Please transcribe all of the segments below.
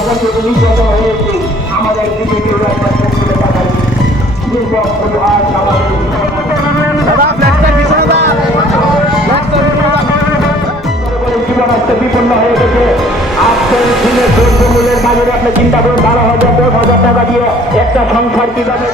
যখন একবার চোখ তুলে পাঠাচ্ছে নির্ভর শুধু আজ জীবন আজকে বিপন্ন হয়ে গেছে আজকের দিনে চিন্তা করুন বারো হাজার দশ হাজার টাকা দিয়ে একটা সংসার কীভাবে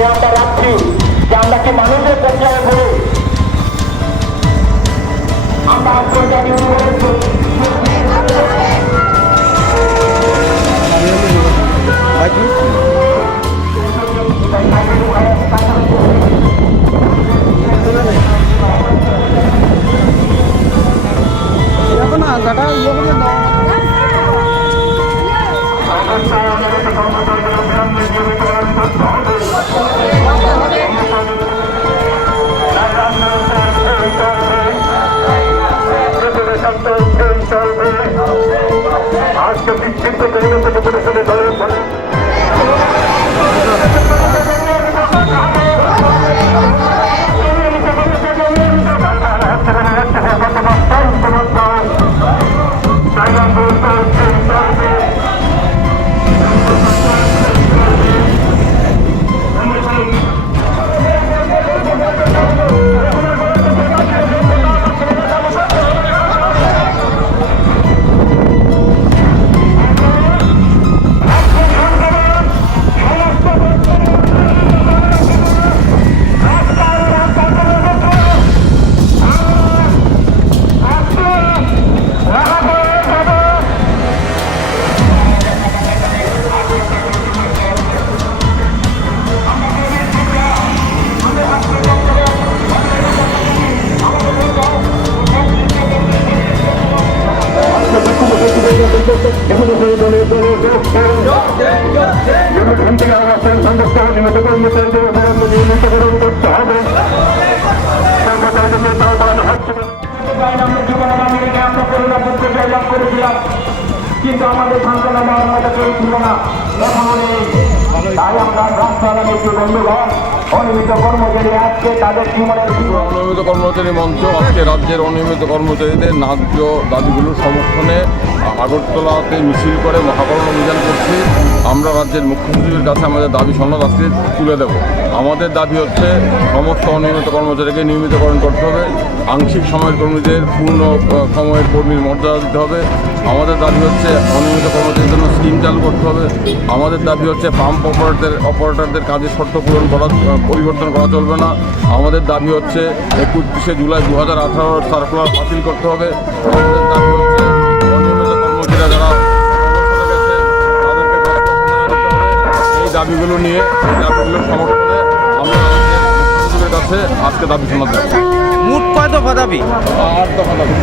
ya para আজকে বিক্ষিপ্ত পরিণত কিন্তু আমাদের কেউ ছিল না। তাই আমরা বন্ধুগণ, অনিয়মিত কর্মচারী অনিয়মিত কর্মচারী মঞ্চ, আজকে রাজ্যের অনিয়মিত কর্মচারীদের ন্যায্য দাবিগুলোর সমর্থনে আগরতলাতে মিছিল করে মহাকরণ অভিযান করছি। আমরা রাজ্যের মুখ্যমন্ত্রীর কাছে আমাদের দাবি সনদ আজকে তুলে দেব। আমাদের দাবি হচ্ছে সমস্ত অনিয়মিত কর্মচারীকে নিয়মিতকরণ করতে হবে। আংশিক সময়ের কর্মীদের পূর্ণ সময়ের কর্মীর মর্যাদা দিতে হবে। আমাদের দাবি হচ্ছে অনিয়মিত কর্মচারীর জন্য স্কিম চালু করতে হবে। আমাদের দাবি হচ্ছে পাম্প অপারেটর অপারেটরদের কাজের শর্ত পূরণ করা, পরিবর্তন করা চলবে না। আমাদের দাবি হচ্ছে একত্রিশে জুলাই দু হাজার আঠারোর সার্কুলার বাতিল করতে হবে। আমাদের দাবি কাছে আজকে দাবি শোনাতে মোট কয় দফা দাবি? আর দফা দাবি।